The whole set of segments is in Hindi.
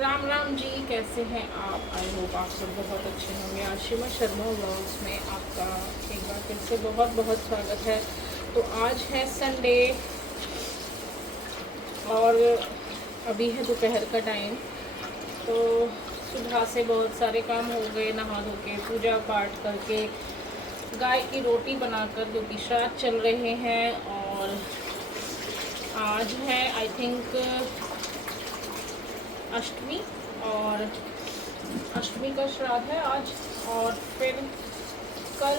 राम राम जी, कैसे हैं आप? आई होप आप सब बहुत अच्छे होंगे। आशिमा शर्मा व्लॉग्स में आपका एक बार फिर से बहुत बहुत स्वागत है। तो आज है संडे और अभी है दोपहर का टाइम। तो सुबह से बहुत सारे काम हो गए, नहा धो के पूजा पाठ करके गाय की रोटी बनाकर, जो कि श्राद्ध चल रहे हैं। और आज है आई थिंक अष्टमी, और अष्टमी का श्राद्ध है आज। और फिर कल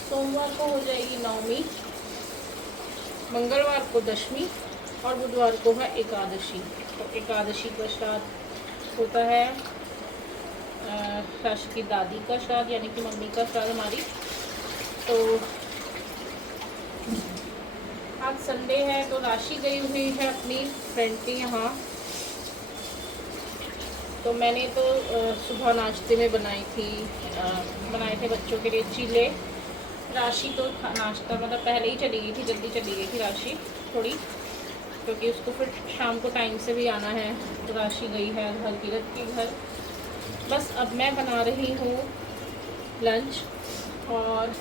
सोमवार को हो जाएगी नवमी, मंगलवार को दशमी और बुधवार को है एकादशी। तो एकादशी का श्राद्ध होता है राशि की दादी का श्राद्ध, यानी कि मम्मी का श्राद्ध हमारी। तो आज संडे है, तो राशि गई हुई है अपनी फ्रेंड के यहाँ। तो मैंने तो सुबह नाश्ते में बनाए थे बच्चों के लिए चीले। राशि तो नाश्ता मतलब पहले ही चली गई थी, जल्दी चली गई थी राशि थोड़ी, क्योंकि उसको फिर शाम को टाइम से भी आना है। तो राशि गई है घर कीरत के घर। बस अब मैं बना रही हूँ लंच। और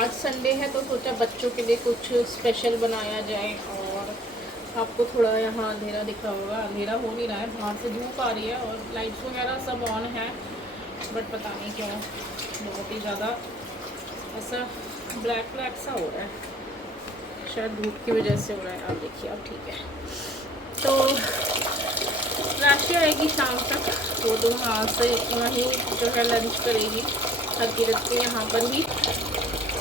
आज संडे है तो सोचा बच्चों के लिए कुछ स्पेशल बनाया जाए। और आपको थोड़ा यहाँ अंधेरा दिख रहा होगा, अंधेरा हो नहीं रहा है, बाहर से धूप आ रही है और लाइट्स वगैरह सब ऑन है, बट पता नहीं क्यों बहुत ही ज़्यादा ऐसा ब्लैक ब्लैक सा हो रहा है। शायद धूप की वजह से हो रहा है। आप देखिए, अब ठीक है। तो राशि आएगी शाम तक, वो तो वहाँ से वहीं जो है लंच करेगी हकीरत के यहाँ पर ही।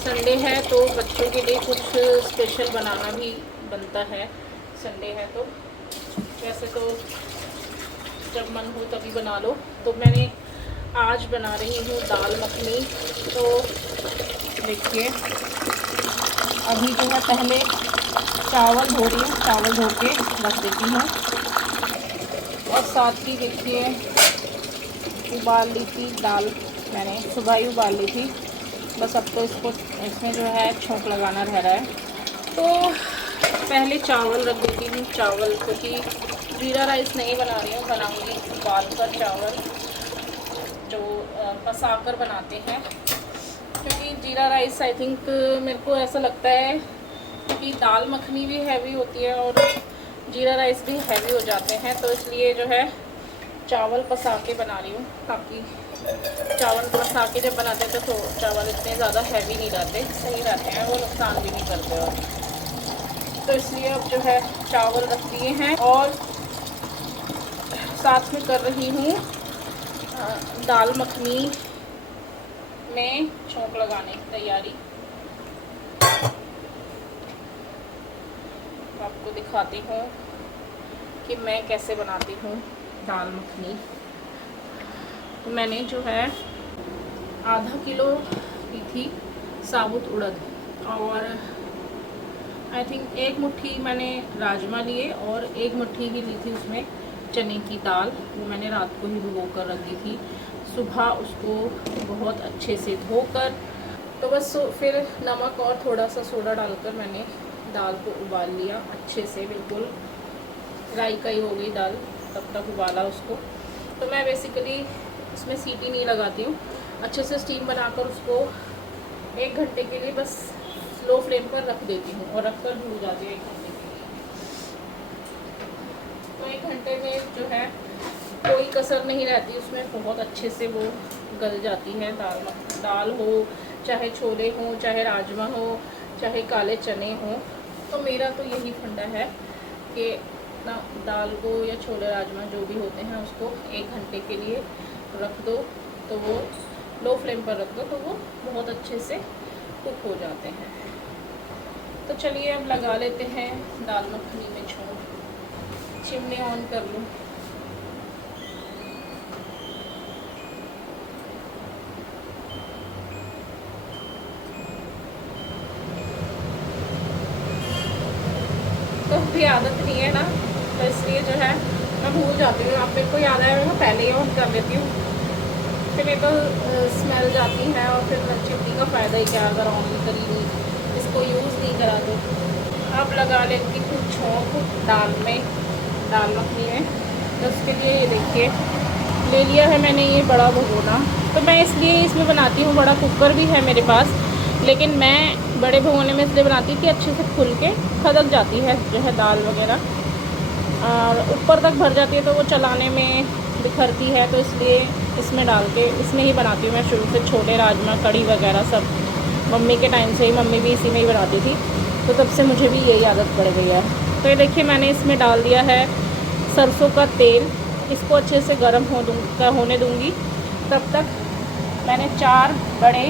संडे है तो बच्चों के लिए कुछ स्पेशल बनाना भी बनता है। संडे है तो वैसे तो जब मन हो तभी बना लो। तो मैंने आज बना रही हूँ दाल मखनी। तो देखिए, अभी जो है पहले चावल धो रही हूँ, चावल धो के रख देती हूँ। और साथ ही देखिए उबाल ली थी दाल, मैंने सुबह ही उबाल ली थी। बस अब तो इसमें जो है छोंक लगाना रह रहा है। तो पहले चावल रख देती हूँ। चावल क्योंकि जीरा राइस नहीं बना रही हूँ, बनाऊँगी उबाल कर चावल, जो पसा कर बनाते हैं। क्योंकि जीरा राइस आई थिंक मेरे को ऐसा लगता है कि दाल मखनी भी हैवी होती है और जीरा राइस भी हैवी हो जाते हैं। तो इसलिए जो है चावल पसा के बना रही हूँ, ताकि चावल पसा के जब बनाते हैं तो चावल इतने ज़्यादा हैवी नहीं रहते, सही रहते हैं, वो नुकसान भी नहीं करते। और तो इसलिए अब जो है चावल रख दिए हैं और साथ में कर रही हूँ दाल मखनी में छोंक लगाने की तैयारी। आपको दिखाती हूँ कि मैं कैसे बनाती हूँ दाल मखनी। तो मैंने जो है आधा किलो ली थी साबुत उड़द, और आई थिंक एक मुट्ठी मैंने राजमा लिए और एक मुट्ठी ही ली थी उसमें चने की दाल। वो मैंने रात को ही भिगो कर रख दी थी। सुबह उसको बहुत अच्छे से धोकर, तो बस फिर नमक और थोड़ा सा सोडा डालकर मैंने दाल को उबाल लिया अच्छे से, बिल्कुल राई का ही हो गई दाल, तब तक उबाला उसको। तो मैं बेसिकली उसमें सीटी नहीं लगाती हूँ, अच्छे से स्टीम बनाकर उसको 1 घंटे के लिए बस स्लो फ्लेम पर रख देती हूँ और रख कर भूल जाती है 1 घंटे के लिए। तो 1 घंटे में जो है कोई कसर नहीं रहती उसमें, बहुत अच्छे से वो गल जाती है। दाल हो, चाहे छोले हो, चाहे राजमा हो, चाहे काले चने हो। तो मेरा तो यही फंडा है कि ना दाल को या छोले राजमा जो भी होते हैं उसको 1 घंटे के लिए रख दो, तो वो लो फ्लेम पर रख दो तो वो बहुत अच्छे से कुक हो जाते हैं। तो चलिए अब लगा लेते हैं दाल मखनी में छोंक। चिमनी ऑन कर लूँ। तो भी आदत नहीं है ना, तो इसलिए जो है मैं भूल जाती हूँ। आप मेरे को याद आया, मैं पहले ही ऑन कर लेती हूँ, फिर ये तो स्मेल जाती है और फिर चिमनी का फ़ायदा ही क्या अगर ऑन नहीं करी, नहीं इसको यूज़ नहीं करा तो। अब लगा लेती हूँ छोंक दाल में, दाल मखनी में। तो उसके लिए ये देखिए ले लिया है मैंने ये बड़ा भगोना। तो मैं इसलिए इसमें बनाती हूँ, बड़ा कुकर भी है मेरे पास, लेकिन मैं बड़े भगोने में इसलिए बनाती हूँ कि अच्छे से खुल के खदक जाती है जो है दाल वगैरह, और ऊपर तक भर जाती है तो वो चलाने में बिखरती है। तो इसलिए इसमें डाल के इसमें ही बनाती हूँ मैं शुरू से। छोले, राजमा, कढ़ी वगैरह सब मम्मी के टाइम से ही, मम्मी भी इसी में ही बनाती थी, तो तब से मुझे भी यही आदत पड़ गई है। तो ये देखिए मैंने इसमें डाल दिया है सरसों का तेल। इसको अच्छे से गर्म होने दूँगी। तब तक मैंने 4 बड़े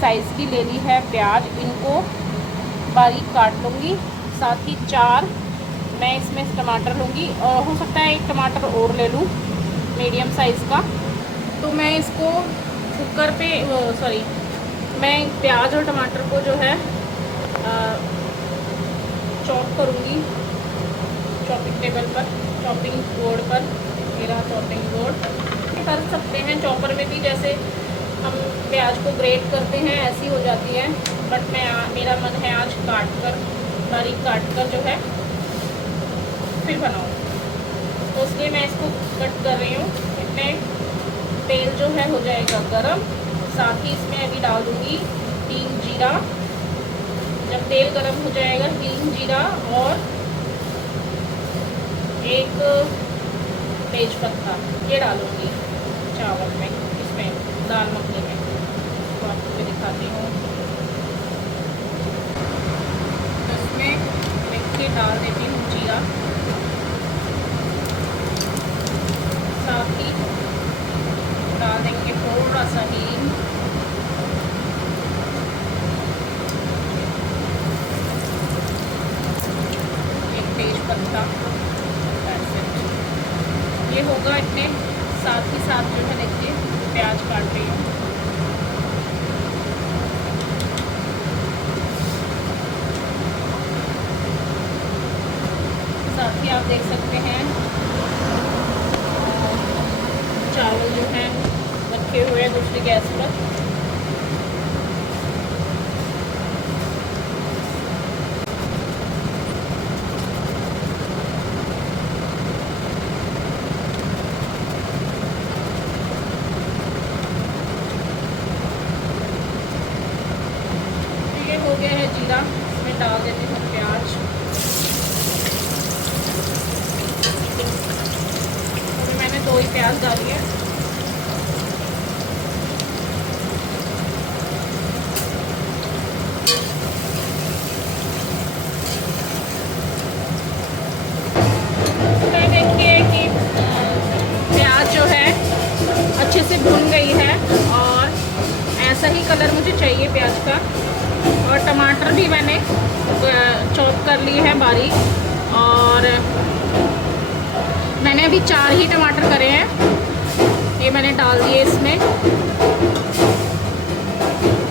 साइज़ की ले ली है प्याज, इनको बारीक काट लूँगी। साथ ही 4 मैं इसमें टमाटर लूँगी, और हो सकता है 1 टमाटर और ले लूँ मीडियम साइज़ का। तो मैं इसको कुकर पे मैं प्याज और टमाटर को जो है चॉप करूँगी चॉपिंग टेबल पर, चॉपिंग बोर्ड पर। मेरा चॉपिंग बोर्ड कर सकते हैं चॉपर में भी, जैसे हम प्याज को ग्रेट करते हैं ऐसी हो जाती है, बट मेरा मन है आज बारीक काट कर जो है फिर बनाऊँ, तो इसलिए मैं इसको कट कर रही हूँ। इतने तेल जो है हो जाएगा गरम। साथ ही इसमें अभी डाल दूँगी हींग जीरा। जब तेल गरम हो जाएगा, हींग जीरा और 1 तेज पत्ता ये डालूँगी चावल में, इसमें दाल मखनी में। तो आपको मैं दिखाती हूँ। तो इसमें देखिए डाल देती हूँ जीरा, साथ ही डाल देंगे थोड़ा सा हींग, एक तेज पत्ता, ये होगा इतने। साथ ही साथ जो है देखिए प्याज काट रही हूँ। साथ ही आप देख सकते हैं चावल जो हैं रखे हुए हैं दूसरी गैस पर। ये हो गया है जीरा, इसमें डाल देती हूँ प्याज। तो मैंने 2 ही प्याज डाली है। अच्छे से भुन गई है और ऐसा ही कलर मुझे चाहिए प्याज का। और टमाटर भी मैंने चॉप कर लिए हैं बारीक, और मैंने अभी 4 ही टमाटर करे हैं, ये मैंने डाल दिए इसमें।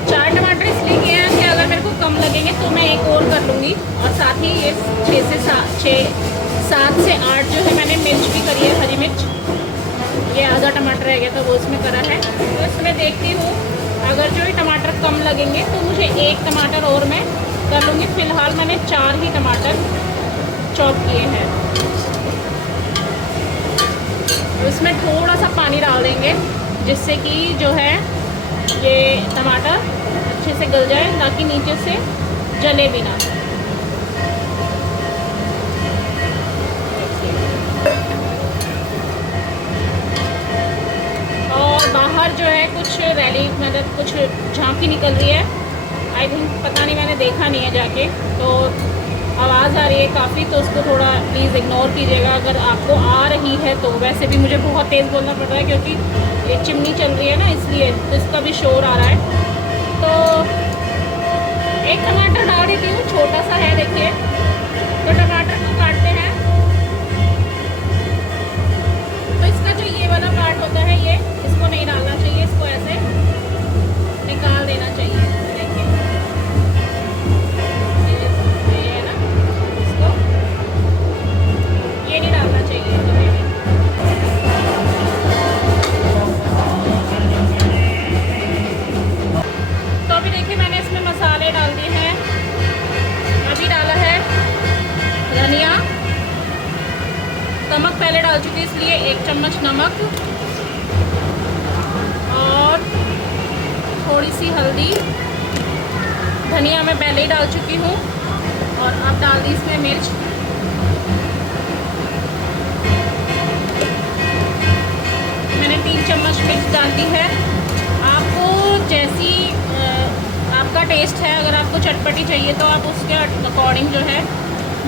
4 टमाटर इसलिए किए हैं कि अगर मेरे को कम लगेंगे तो मैं 1 और कर लूँगी। और साथ ही ये 7 से 8 जो है मैंने मिर्च भी करी है, हरी मिर्च। ये आधा टमाटर रह गया था वो इसमें करा है। तो इसमें देखती हूँ अगर जो ही टमाटर कम लगेंगे तो मुझे 1 टमाटर और मैं कर लूँगी। फ़िलहाल मैंने 4 ही टमाटर चॉप किए हैं। तो इसमें थोड़ा सा पानी डाल देंगे जिससे कि जो है ये टमाटर अच्छे से गल जाए, ताकि नीचे से जले भी ना। बाहर जो है कुछ रैली मतलब कुछ झांकी निकल रही है, आई थिंक, पता नहीं, मैंने देखा नहीं है जाके। तो आवाज़ आ रही है काफ़ी, तो उसको थोड़ा प्लीज़ इग्नोर कीजिएगा अगर आपको आ रही है तो। वैसे भी मुझे बहुत तेज़ बोलना पड़ रहा है क्योंकि ये चिमनी चल रही है ना, इसलिए तो इसका भी शोर आ रहा है। तो 1 टमाटर डाल देती हूँ, छोटा सा है देखिए। तो टमाटर को काटते हैं, तो इसका जो ये वाला पार्ट होता है ये इसको नहीं डालना चाहिए, इसको ऐसे निकाल देना चाहिए। देखिए ये है ना, इसको ये नहीं डालना चाहिए। तो अभी देखिए मैंने इसमें मसाले डाल दिए हैं। अभी डाला है 1 चम्मच नमक और थोड़ी सी हल्दी। धनिया मैं पहले ही डाल चुकी हूँ। और अब डाल दी इसमें मिर्च। मैंने 3 चम्मच मिर्च डाल दी है। आपको जैसी आपका टेस्ट है, अगर आपको चटपटी चाहिए तो आप उसके अकॉर्डिंग जो है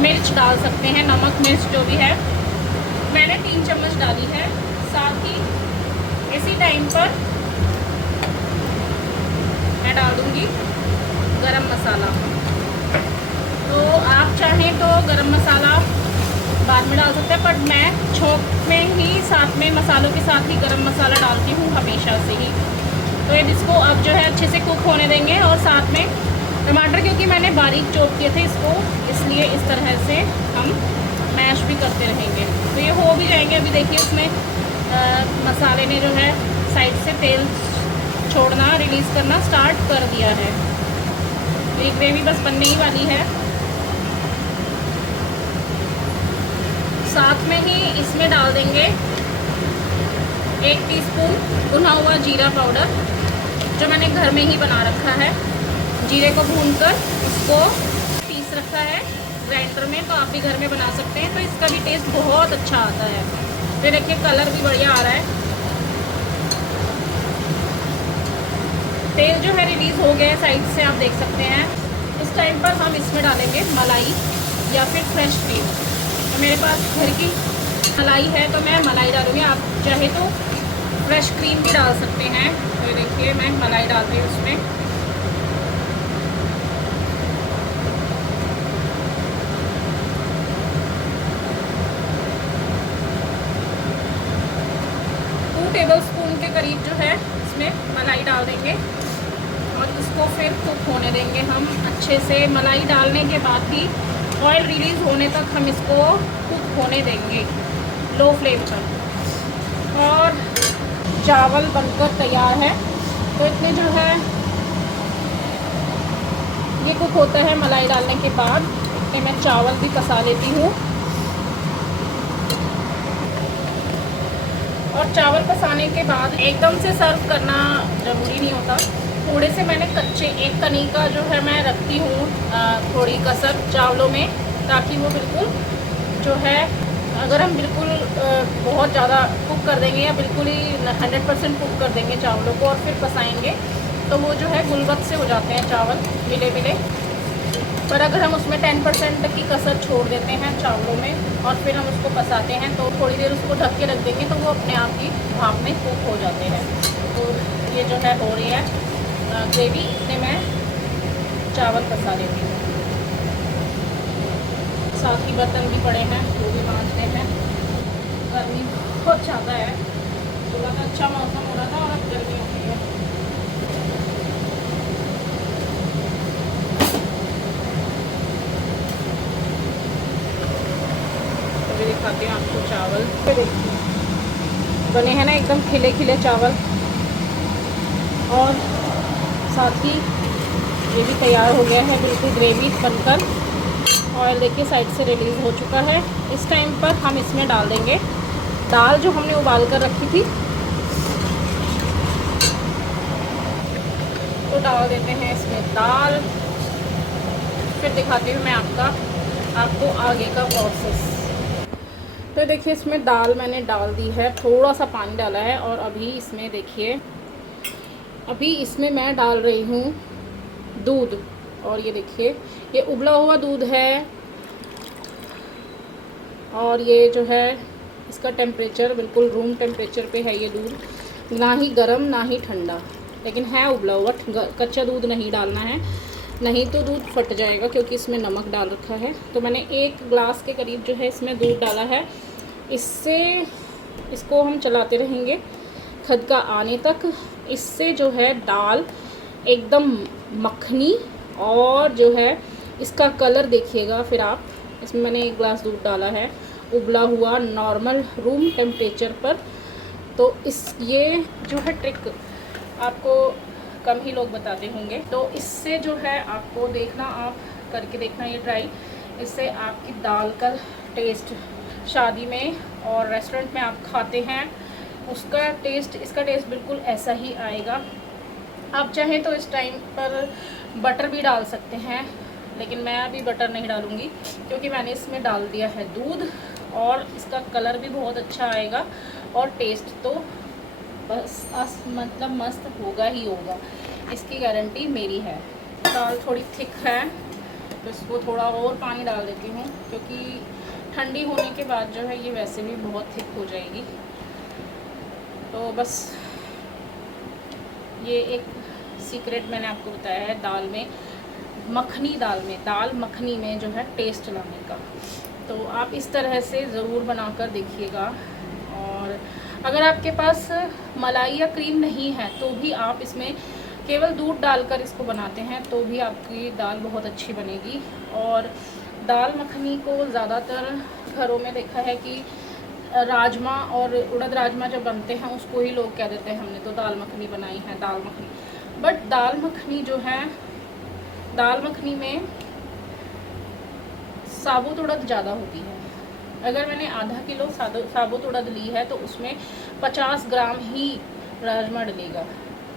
मिर्च डाल सकते हैं, नमक मिर्च जो भी है। मैंने 3 चम्मच डाली है। साथ ही इसी टाइम पर मैं डाल दूँगी गरम मसाला। तो आप चाहें तो गरम मसाला बाद में डाल सकते हैं, बट मैं छोंक में ही साथ में मसालों के साथ ही गरम मसाला डालती हूँ हमेशा से ही। तो ये इसको अब जो है अच्छे से कुक होने देंगे। और साथ में टमाटर, क्योंकि मैंने बारीक चॉप किए थे इसको, इसलिए इस तरह से हम मैश भी करते रहेंगे। तो ये हो भी जाएंगे। अभी देखिए उसमें मसाले ने जो है साइड से तेल छोड़ना, रिलीज़ करना स्टार्ट कर दिया है। तो ये ग्रेवी बस बनने ही वाली है। साथ में ही इसमें डाल देंगे 1 टीस्पून भुना हुआ जीरा पाउडर, जो मैंने घर में ही बना रखा है। जीरे को भूनकर उसको पीस रखा है ग्राइंडर में, तो आप भी घर में बना सकते हैं। तो इसका भी टेस्ट बहुत अच्छा आता है। तो देखिए कलर भी बढ़िया आ रहा है। तेल जो है रिलीज़ हो गया है साइड से, आप देख सकते हैं। इस टाइम पर हम इसमें डालेंगे मलाई या फिर फ्रेश क्रीम। तो मेरे पास घर की मलाई है तो मैं मलाई डालूँगी। आप चाहे तो फ्रेश क्रीम भी डाल सकते हैं। तो देखिए मैं मलाई डाल रही हूँ उसमें। टेबलस्पून के करीब जो है इसमें मलाई डाल देंगे और इसको फिर कुक होने देंगे हम अच्छे से। मलाई डालने के बाद ही ऑयल रिलीज़ होने तक हम इसको कुक होने देंगे लो फ्लेम पर। और चावल बनकर तैयार है। तो इतने जो है ये कुक होता है मलाई डालने के बाद। इतने मैं चावल भी पसा लेती हूँ। और चावल पसाने के बाद एकदम से सर्व करना ज़रूरी नहीं होता। थोड़े से मैंने कच्चे एक कनी का जो है मैं रखती हूँ थोड़ी कसर चावलों में, ताकि वो बिल्कुल जो है, अगर हम बिल्कुल बहुत ज़्यादा कुक कर देंगे या बिल्कुल ही 100% कुक कर देंगे चावलों को और फिर पसाएंगे तो वो जो है गुलबत से हो जाते हैं चावल मिले मिले। पर अगर हम उसमें 10% तक की कसर छोड़ देते हैं चावलों में और फिर हम उसको पसाते हैं तो थोड़ी देर उसको ढक के रख देंगे तो वो अपने आप ही भाप में कुक हो जाते हैं। तो ये जो है हो रही है ग्रेवी। इतने मैं चावल पसा लेती हूँ। साथ ही बर्तन भी पड़े हैं, वो भी मांजते हैं। गर्मी बहुत ज़्यादा है। सुबह का अच्छा मौसम हो रहा था और अब गर्मी हो गई है। अभी दिखाती हूँ आपको चावल। बने हैं ना एकदम खिले खिले चावल। और साथ ही ये भी तैयार हो गया है बिल्कुल ग्रेवी बनकर। ऑयल देखिए साइड से रिलीज़ हो चुका है। इस टाइम पर हम इसमें डाल देंगे दाल जो हमने उबाल कर रखी थी। तो डाल देते हैं इसमें दाल। फिर दिखाती हूँ मैं आपको आगे का प्रोसेस। तो देखिए इसमें दाल मैंने डाल दी है, थोड़ा सा पानी डाला है। और अभी इसमें देखिए, अभी इसमें मैं डाल रही हूँ दूध। और ये देखिए ये उबला हुआ दूध है। और ये जो है इसका टेम्परेचर बिल्कुल रूम टेम्परेचर पे है ये दूध, ना ही गर्म ना ही ठंडा, लेकिन है उबला हुआ। कच्चा दूध नहीं डालना है, नहीं तो दूध फट जाएगा क्योंकि इसमें नमक डाल रखा है। तो मैंने 1 ग्लास के करीब जो है इसमें दूध डाला है। इससे इसको हम चलाते रहेंगे खदका आने तक। इससे जो है दाल एकदम मखनी और जो है इसका कलर देखिएगा। फिर आप इसमें मैंने 1 ग्लास दूध डाला है उबला हुआ नॉर्मल रूम टेम्परेचर पर। तो ये जो है ट्रिक आपको कम ही लोग बताते होंगे। तो इससे जो है आपको देखना, आप करके देखना ये ट्राई। इससे आपकी दाल का टेस्ट शादी में और रेस्टोरेंट में आप खाते हैं उसका टेस्ट, इसका टेस्ट बिल्कुल ऐसा ही आएगा। आप चाहें तो इस टाइम पर बटर भी डाल सकते हैं, लेकिन मैं अभी बटर नहीं डालूँगी क्योंकि मैंने इसमें डाल दिया है दूध, और इसका कलर भी बहुत अच्छा आएगा और टेस्ट तो बस मतलब मस्त होगा ही होगा, इसकी गारंटी मेरी है। दाल थोड़ी थिक है तो इसको थोड़ा और पानी डाल देती हूँ, क्योंकि ठंडी होने के बाद जो है ये वैसे भी बहुत थिक हो जाएगी। तो बस ये एक सीक्रेट मैंने आपको बताया है दाल में, दाल मखनी में जो है टेस्ट लाने का। तो आप इस तरह से ज़रूर बनाकर देखिएगा। और अगर आपके पास मलाई या क्रीम नहीं है तो भी आप इसमें केवल दूध डालकर इसको बनाते हैं तो भी आपकी दाल बहुत अच्छी बनेगी। और दाल मखनी को ज़्यादातर घरों में देखा है कि राजमा और उड़द राजमा जब बनते हैं उसको ही लोग कह देते हैं हमने तो दाल मखनी बनाई है, दाल मखनी। बट दाल मखनी जो है, दाल मखनी में साबुत उड़द ज़्यादा होती है। अगर मैंने आधा किलो साबुत उड़द ली है तो उसमें 50 ग्राम ही राजमा डलेगा।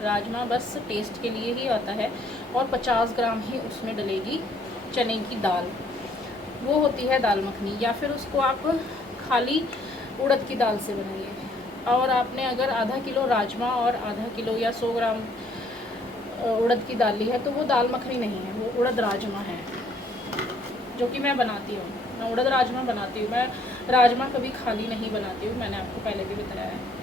राजमा बस टेस्ट के लिए ही आता है, और 50 ग्राम ही उसमें डलेगी चने की दाल, वो होती है दाल मखनी। या फिर उसको आप खाली उड़द की दाल से बनाइए। और आपने अगर आधा किलो राजमा और आधा किलो या 100 ग्राम उड़द की दाल ली है तो वो दाल मखनी नहीं है, वो उड़द राजमा है, जो कि मैं बनाती हूँ। मैं उड़द राजमा बनाती हूँ, मैं राजमा कभी खाली नहीं बनाती हूँ, मैंने आपको पहले भी बताया है।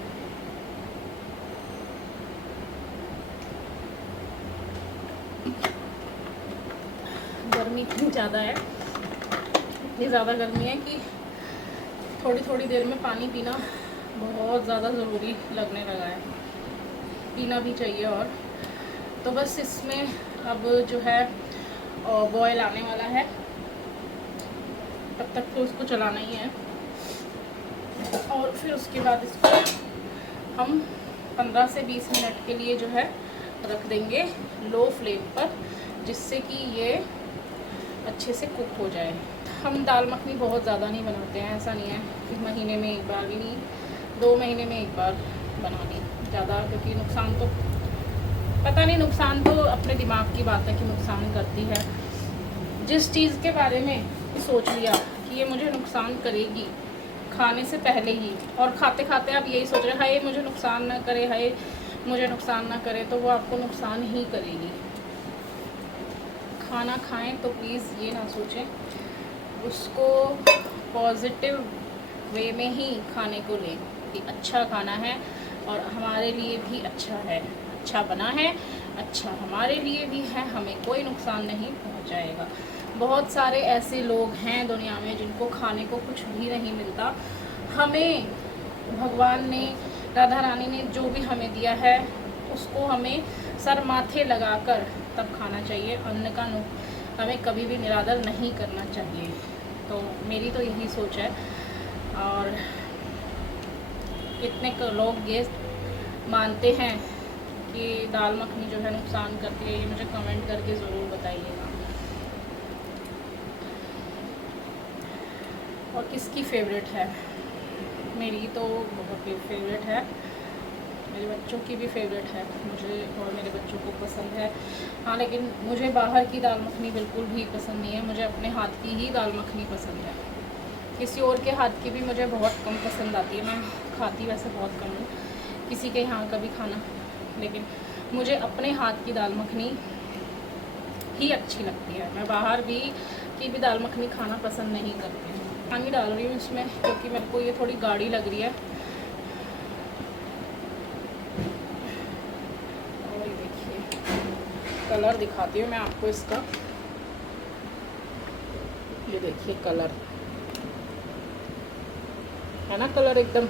गर्मी इतनी ज़्यादा है, इतनी ज़्यादा गर्मी है कि थोड़ी थोड़ी देर में पानी पीना बहुत ज़्यादा ज़रूरी लगने लगा है, पीना भी चाहिए। और तो बस इसमें अब जो है बॉयल आने वाला है, तब तक तो उसको चलाना ही है। और फिर उसके बाद इसको हम 15 से 20 मिनट के लिए जो है रख देंगे लो फ्लेम पर, जिससे कि ये अच्छे से कुक हो जाए। हम दाल मखनी बहुत ज़्यादा नहीं बनाते हैं, ऐसा नहीं है कि महीने में एक बार भी नहीं, 2 महीने में एक बार बना ली ज़्यादा, क्योंकि नुकसान तो पता नहीं, नुकसान तो अपने दिमाग की बात है कि नुकसान करती है। जिस चीज़ के बारे में सोच लिया कि ये मुझे नुकसान करेगी खाने से पहले ही, और खाते खाते आप यही सोच रहे हाय मुझे नुकसान ना करे, हाय मुझे नुकसान ना करे, तो वो आपको नुकसान ही करेगी। खाना खाएं तो प्लीज़ ये ना सोचें, उसको पॉजिटिव वे में ही खाने को लें कि अच्छा खाना है और हमारे लिए भी अच्छा है, अच्छा बना है, अच्छा हमारे लिए भी है, हमें कोई नुकसान नहीं पहुंचाएगा। बहुत सारे ऐसे लोग हैं दुनिया में जिनको खाने को कुछ भी नहीं मिलता। हमें भगवान ने, राधा रानी ने जो भी हमें दिया है उसको हमें सर माथे लगाकर तब खाना चाहिए। अन्न का हमें कभी भी निरादर नहीं करना चाहिए। तो मेरी तो यही सोच है। और कितने लोग ये मानते हैं कि दाल मखनी जो है नुकसान करती है, ये मुझे कमेंट करके ज़रूर बताइएगा। और किसकी फेवरेट है? मेरी तो बहुत ही फेवरेट है, मेरे बच्चों की भी फेवरेट है, मुझे और मेरे बच्चों को पसंद है। हाँ, लेकिन मुझे बाहर की दाल मखनी बिल्कुल भी पसंद नहीं है, मुझे अपने हाथ की ही दाल मखनी पसंद है। किसी और के हाथ की भी मुझे बहुत कम पसंद आती है, मैं खाती वैसे बहुत कम हूँ किसी के यहाँ का भी खाना, लेकिन मुझे अपने हाथ की दाल मखनी ही अच्छी लगती है। मैं बाहर की भी दाल मखनी खाना पसंद नहीं करती हूँ। पानी डाल रही हूँ इसमें क्योंकि मेरे को ये थोड़ी गाढ़ी लग रही है। और ये देखिए कलर दिखाती हूँ मैं आपको इसका, ये देखिए कलर है ना, कलर एकदम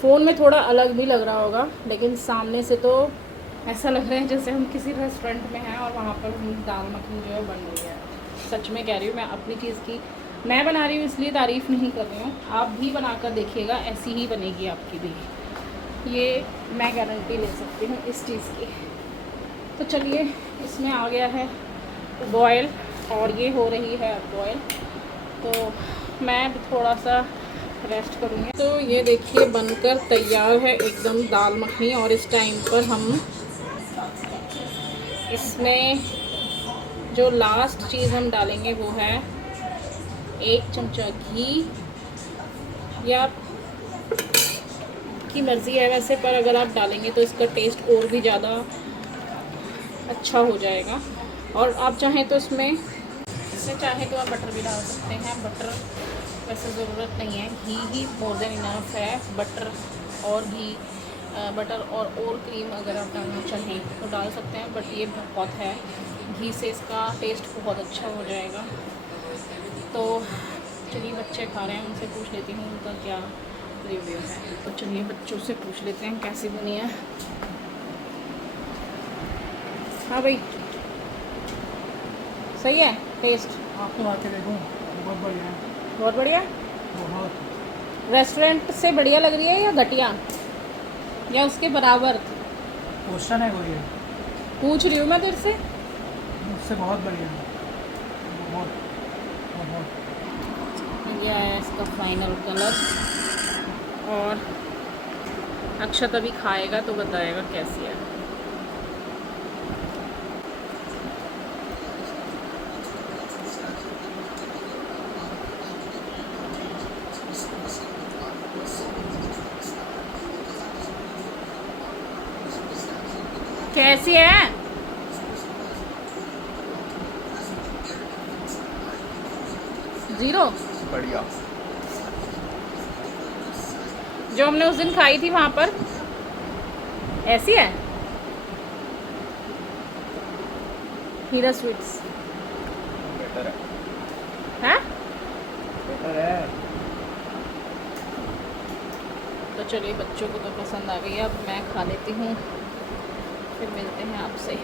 फ़ोन में थोड़ा अलग भी लग रहा होगा, लेकिन सामने से तो ऐसा लग रहा है जैसे हम किसी रेस्टोरेंट में हैं और वहाँ पर दाल मखनी जो है बन रही है। सच में कह रही हूँ, मैं अपनी चीज़ की मैं बना रही हूँ इसलिए तारीफ़ नहीं कर रही हूँ, आप भी बनाकर देखिएगा, ऐसी ही बनेगी आपकी भी, ये मैं गारंटी ले सकती हूँ इस चीज़ की। तो चलिए, इसमें आ गया है बॉयल और ये हो रही है बॉयल। तो मैं थोड़ा सा रेस्ट करूँगी। तो ये देखिए बनकर तैयार है एकदम दाल मखनी। और इस टाइम पर हम इसमें जो लास्ट चीज़ हम डालेंगे वो है 1 चमचा घी, या की मर्ज़ी है वैसे, पर अगर आप डालेंगे तो इसका टेस्ट और भी ज़्यादा अच्छा हो जाएगा। और आप चाहें तो इसमें चाहें तो आप बटर भी डाल सकते हैं। बटर वैसे ज़रूरत नहीं है, घी ही मोर देन इनफ है। बटर और घी, बटर और क्रीम अगर आप डालना चाहें तो डाल सकते हैं, बट ये बहुत है, घी से इसका टेस्ट बहुत अच्छा हो जाएगा। तो चलिए बच्चे खा रहे हैं, उनसे पूछ लेती हूँ उनका क्या रिव्यू है। तो चलिए बच्चों से पूछ लेते हैं कैसी बनी है। हाँ भाई, सही है टेस्ट? आपको आके देखो, बहुत बढ़िया है। बहुत बढ़िया। बहुत रेस्टोरेंट से बढ़िया लग रही है या घटिया, या उसके बराबर? क्वेश्चन है कोई, पूछ रही हूँ मैं तेरे से। उससे बहुत बढ़िया है, बहुत बहुत। यह है इसका फाइनल कलर, और अक्षत अभी खाएगा तो बताएगा कैसी है। कैसी है? ज़ीरो? बढ़िया। जो हमने उस दिन खाई थी वहाँ पर, ऐसी है? हीरा स्वीट्स बेटर है। है? बेटर है। तो चलिए बच्चों को तो पसंद आ गई है, अब मैं खा लेती हूँ, फिर मिलते हैं आपसे।